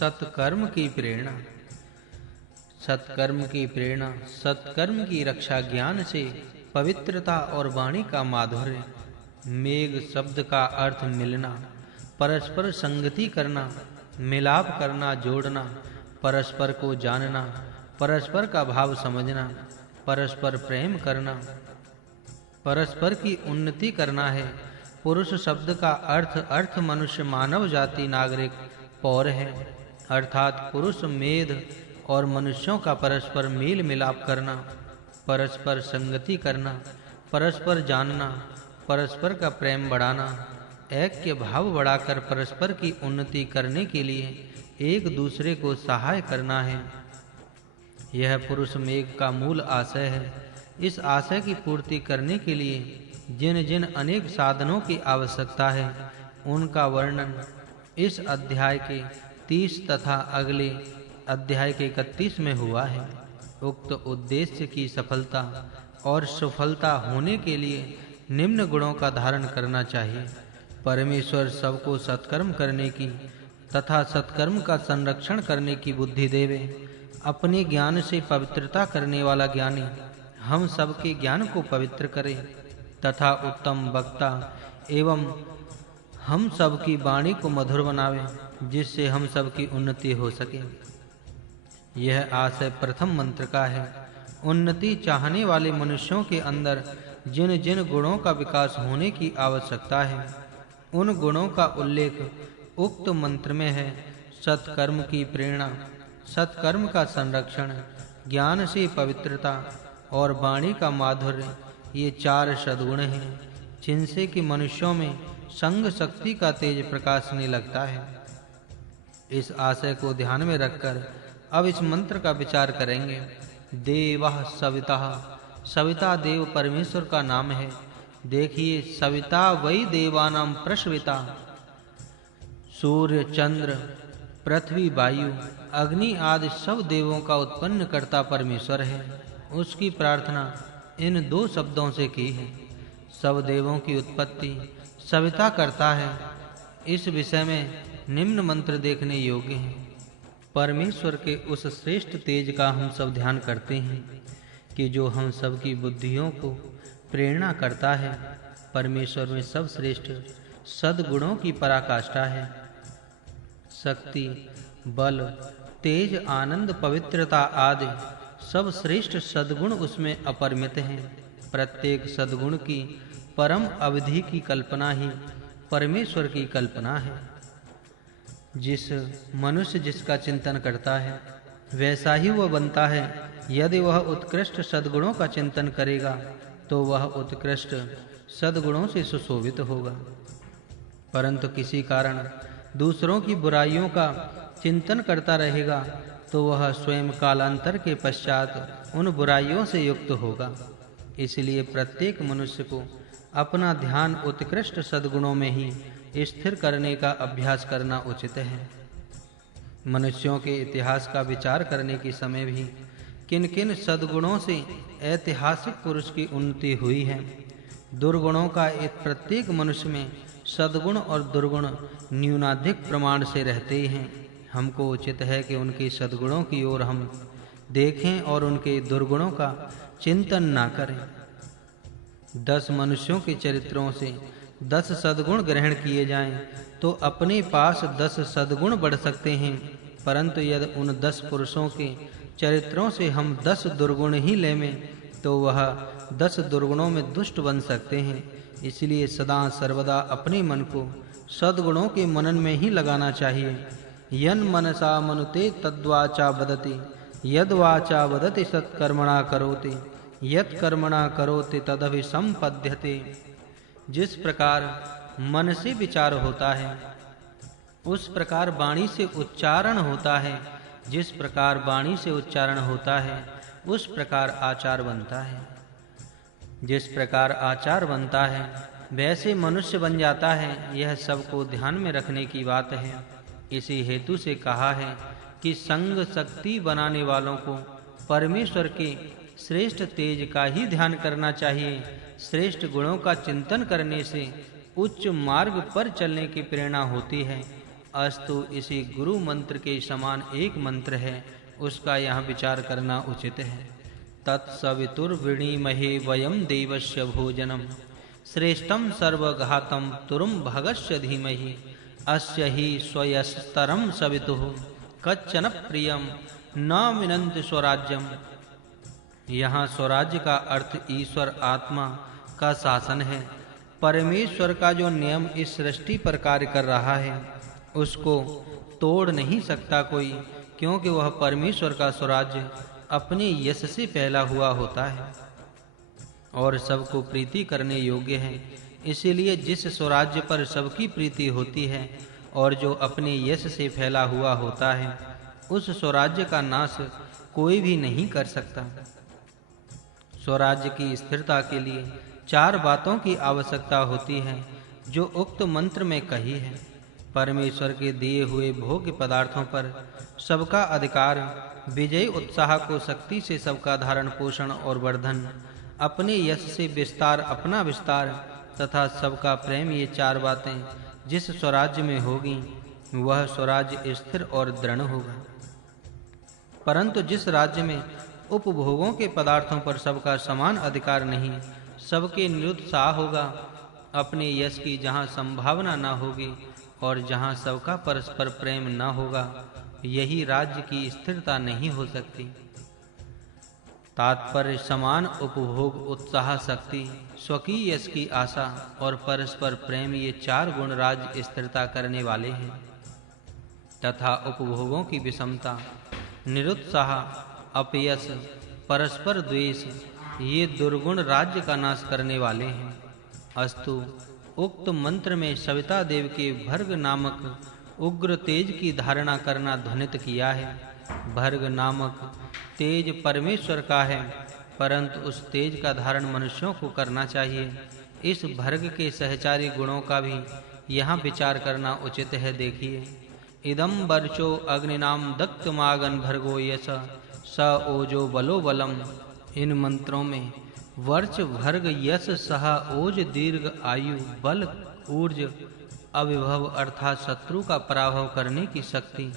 सत्कर्म की प्रेरणा। सत्कर्म की प्रेरणा, सत्कर्म की रक्षा ज्ञान से, पवित्रता और वाणी का माधुर्य, मेघ शब्द का अर्थ मिलना, परस्पर संगति करना, मिलाप करना, जोड़ना, परस्पर को जानना, परस्पर का भाव समझना, परस्पर प्रेम करना, परस्पर की उन्नति करना है। पुरुष शब्द का अर्थ मनुष्य, मानव जाति, नागरिक, पौर है, अर्थात पुरुष मेध और मनुष्यों का परस्पर मेल मिलाप करना, परस्पर संगति करना, परस्पर जानना, परस्पर का प्रेम बढ़ाना, ऐक्य भाव बढ़ाकर परस्पर की उन्नति करने के लिए एक दूसरे को सहाय करना है। यह पुरुष मेघ का मूल आशय है। इस आशय की पूर्ति करने के लिए जिन जिन अनेक साधनों की आवश्यकता है, उनका वर्णन इस अध्याय के 30 तथा अगले अध्याय के 31 में हुआ है। उक्त उद्देश्य की सफलता और सफलता होने के लिए निम्न गुणों का धारण करना चाहिए। परमेश्वर सबको सत्कर्म करने की तथा सत्कर्म का संरक्षण करने की बुद्धि देवे। अपने ज्ञान से पवित्रता करने वाला ज्ञानी हम सबके ज्ञान को पवित्र करे तथा उत्तम वक्ता एवं हम सबकी वाणी को मधुर बनावे, जिससे हम सबकी उन्नति हो सके। यह आशय प्रथम मंत्र का है। उन्नति चाहने वाले मनुष्यों के अंदर जिन जिन गुणों का विकास होने की आवश्यकता है, उन गुणों का उल्लेख उक्त मंत्र में है। सत्कर्म की प्रेरणा, सत्कर्म का संरक्षण, ज्ञान से पवित्रता और वाणी का माधुर्य, ये 4 सद्गुण हैं जिनसे कि मनुष्यों में संग शक्ति का तेज प्रकाशने लगता है। इस आशय को ध्यान में रखकर अब इस मंत्र का विचार करेंगे। देवः सविता, सविता देव परमेश्वर का नाम है। देखिए, सविता वही देवानां प्रसविता। सूर्य, चंद्र, पृथ्वी, वायु, अग्नि आदि सब देवों का उत्पन्न करता परमेश्वर है। उसकी प्रार्थना इन 2 शब्दों से की है। सब देवों की उत्पत्ति सविता करता है। इस विषय में निम्न मंत्र देखने योग्य हैं। परमेश्वर के उस श्रेष्ठ तेज का हम सब ध्यान करते हैं कि जो हम सब की बुद्धियों को प्रेरणा करता है। परमेश्वर में सब श्रेष्ठ सद्गुणों की पराकाष्ठा है। शक्ति, बल, तेज, आनंद, पवित्रता आदि सब श्रेष्ठ सद्गुण उसमें अपरिमित हैं। प्रत्येक सद्गुण की परम अवधि की कल्पना ही परमेश्वर की कल्पना है। जिस मनुष्य जिसका चिंतन करता है, वैसा ही वह बनता है। यदि वह उत्कृष्ट सद्गुणों का चिंतन करेगा तो वह उत्कृष्ट सद्गुणों से सुशोभित होगा। परंतु किसी कारण दूसरों की बुराइयों का चिंतन करता रहेगा तो वह स्वयं कालांतर के पश्चात उन बुराइयों से युक्त होगा। इसलिए प्रत्येक मनुष्य को अपना ध्यान उत्कृष्ट सद्गुणों में ही स्थिर करने का अभ्यास करना उचित है। मनुष्यों के इतिहास का विचार करने के समय भी किन-किन सद्गुणों से ऐतिहासिक पुरुष की उन्नति हुई है। दुर्गुणों का एक प्रत्येक मनुष्य में सद्गुण और दुर्गुण न्यूनाधिक प्रमाण से रहते ही हैं। हमको उचित है कि उनके सद्गुणों की ओर हम देखें और उनके दुर्गुणों का चिंतन ना करें। 10 मनुष्यों के चरित्रों से 10 सद्गुण ग्रहण किए जाएं तो अपने पास 10 सद्गुण बढ़ सकते हैं। परंतु यदि उन 10 पुरुषों के चरित्रों से हम 10 दुर्गुण ही लें तो वह 10 दुर्गुणों में दुष्ट बन सकते हैं। इसलिए सदा सर्वदा अपने मन को सद्गुणों के मनन में ही लगाना चाहिए। यन मनसा मनुते तद्वाचा वदति, यद वाचा वदति सत्कर्मणा करोति, यत् कर्मणा करोति तदभि संपद्यते। जिस प्रकार मन से विचार होता है उस प्रकार वाणी से उच्चारण होता है। जिस प्रकार वाणी से उच्चारण होता है उस प्रकार आचार बनता है। जिस प्रकार आचार बनता है वैसे मनुष्य बन जाता है। यह सबको ध्यान में रखने की बात है। इसी हेतु से कहा है कि संग शक्ति बनाने वालों को परमेश्वर के श्रेष्ठ तेज का ही ध्यान करना चाहिए। श्रेष्ठ गुणों का चिंतन करने से उच्च मार्ग पर चलने की प्रेरणा होती है। अस्तु इसी गुरु मंत्र के समान एक मंत्र है, उसका यहाँ विचार करना उचित है। तत्सवितुर्वृणीमहे वयं देवस्य भोजनम श्रेष्ठं सर्वघातं तुरुं भगस्य धीमहि अस्य हि स्वयस्तरं सवितुः कच्चन प्रियं न विनन्ति स्वराज्यम। यहाँ स्वराज्य का अर्थ ईश्वर आत्मा का शासन है। परमेश्वर का जो नियम इस सृष्टि पर कार्य कर रहा है उसको तोड़ नहीं सकता कोई, क्योंकि वह परमेश्वर का स्वराज्य अपने यश से फैला हुआ होता है और सबको प्रीति करने योग्य है। इसीलिए जिस स्वराज्य पर सबकी प्रीति होती है और जो अपने यश से फैला हुआ होता है, उस स्वराज्य का नाश कोई भी नहीं कर सकता। स्वराज्य की स्थिरता के लिए 4 बातों की आवश्यकता होती है, जो उक्त मंत्र में कही है। परमेश्वर के दिए हुए भोग्य पदार्थों पर सबका अधिकार, विजय उत्साह को शक्ति से सबका धारण पोषण और वर्धन, अपने यश से विस्तार अपना विस्तार तथा सबका प्रेम, ये 4 बातें जिस स्वराज्य में होगी वह स्वराज्य स्थिर और दृढ़ होगा। परंतु जिस राज्य में उपभोगों के पदार्थों पर सबका समान अधिकार नहीं, सबके निरुत्साह होगा, अपने यश की जहाँ संभावना न होगी और जहाँ सबका परस्पर प्रेम न होगा, यही राज्य की स्थिरता नहीं हो सकती। तात्पर्य समान उपभोग, उत्साह, शक्ति, स्वकीय यश की आशा और परस्पर प्रेम, ये 4 गुण राज्य स्थिरता करने वाले हैं तथा उपभोगों की विषमता, निरुत्साह, अपयश, परस्पर द्वेष, ये दुर्गुण राज्य का नाश करने वाले हैं। अस्तु उक्त मंत्र में सविता देव के भर्ग नामक उग्र तेज की धारणा करना ध्वनित किया है। भर्ग नामक तेज परमेश्वर का है, परंतु उस तेज का धारण मनुष्यों को करना चाहिए। इस भर्ग के सहचारी गुणों का भी यहाँ विचार करना उचित है। देखिए, इदं वर्चो अग्निनाम दक्तमागन भर्गो यश स ओजो बलो बलम। इन मंत्रों में वर्च, भर्ग, यश, सह, ओज, दीर्घ आयु, बल, ऊर्ज, अविभव अर्थात शत्रु का पराभव करने की शक्ति,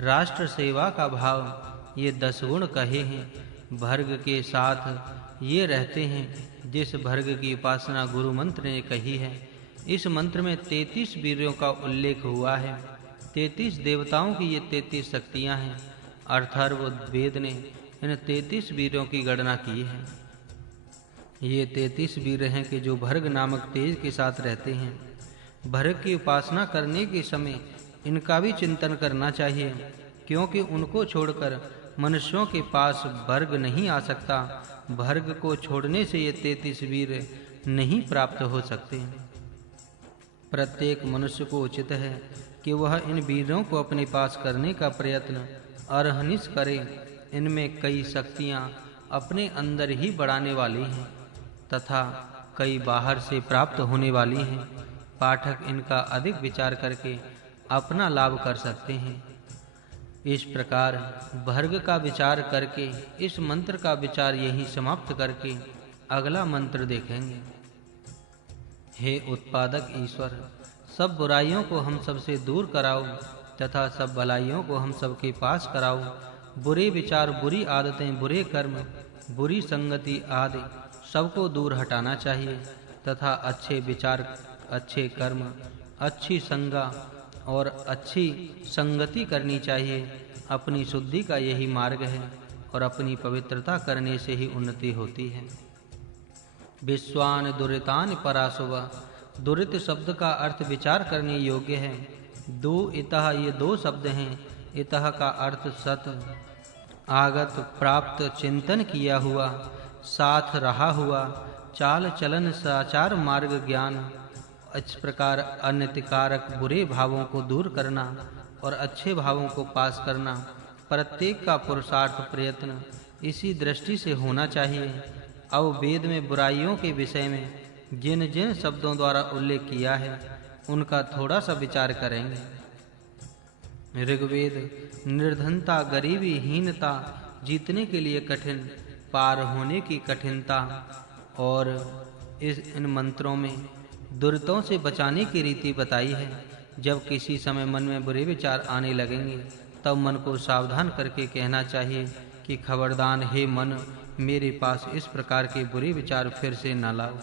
राष्ट्र सेवा का भाव, ये 10 गुण कहे हैं। भर्ग के साथ ये रहते हैं जिस भर्ग की उपासना गुरु मंत्र ने कही है। इस मंत्र में 33 वीर्यों का उल्लेख हुआ है। 33 देवताओं की ये 33 शक्तियां हैं। अथर्ववेद ने इन 33 वीरों की गणना की है। ये 33 वीर हैं कि जो भर्ग नामक तेज के साथ रहते हैं। भर्ग की उपासना करने के समय इनका भी चिंतन करना चाहिए, क्योंकि उनको छोड़कर मनुष्यों के पास भर्ग नहीं आ सकता। भर्ग को छोड़ने से ये 33 वीर नहीं प्राप्त हो सकते। प्रत्येक मनुष्य को उचित है कि वह इन वीरों को अपने पास करने का प्रयत्न अरहनिश करे। इनमें कई शक्तियां अपने अंदर ही बढ़ाने वाली हैं तथा कई बाहर से प्राप्त होने वाली हैं। पाठक इनका अधिक विचार करके अपना लाभ कर सकते हैं। इस प्रकार भर्ग का विचार करके इस मंत्र का विचार यही समाप्त करके अगला मंत्र देखेंगे। हे उत्पादक ईश्वर, सब बुराइयों को हम सबसे दूर कराओ तथा सब भलाइयों को हम सबके पास कराओ। बुरे विचार, बुरी आदतें, बुरे कर्म, बुरी संगति आदि सबको दूर हटाना चाहिए तथा अच्छे विचार, अच्छे कर्म, अच्छी संगा और अच्छी संगति करनी चाहिए। अपनी शुद्धि का यही मार्ग है और अपनी पवित्रता करने से ही उन्नति होती है। विश्वान दुरितान पराशुव। दुरित शब्द का अर्थ विचार करने योग्य है। दो इतः, ये 2 शब्द हैं। इतः का अर्थ सत, आगत, प्राप्त, चिंतन किया हुआ, साथ रहा हुआ, चाल चलन, साचार, मार्ग, ज्ञान। इस प्रकार अनितिकारक बुरे भावों को दूर करना और अच्छे भावों को पास करना प्रत्येक का पुरुषार्थ प्रयत्न इसी दृष्टि से होना चाहिए। अब वेद में बुराइयों के विषय में जिन जिन शब्दों द्वारा उल्लेख किया है उनका थोड़ा सा विचार करेंगे। ऋग्वेद निर्धनता, गरीबी, हीनता, जीतने के लिए कठिन, पार होने की कठिनता, और इन मंत्रों में दुरितों से बचाने की रीति बताई है। जब किसी समय मन में बुरे विचार आने लगेंगे तब मन को सावधान करके कहना चाहिए कि खबरदार हे मन, मेरे पास इस प्रकार के बुरे विचार फिर से न लाओ।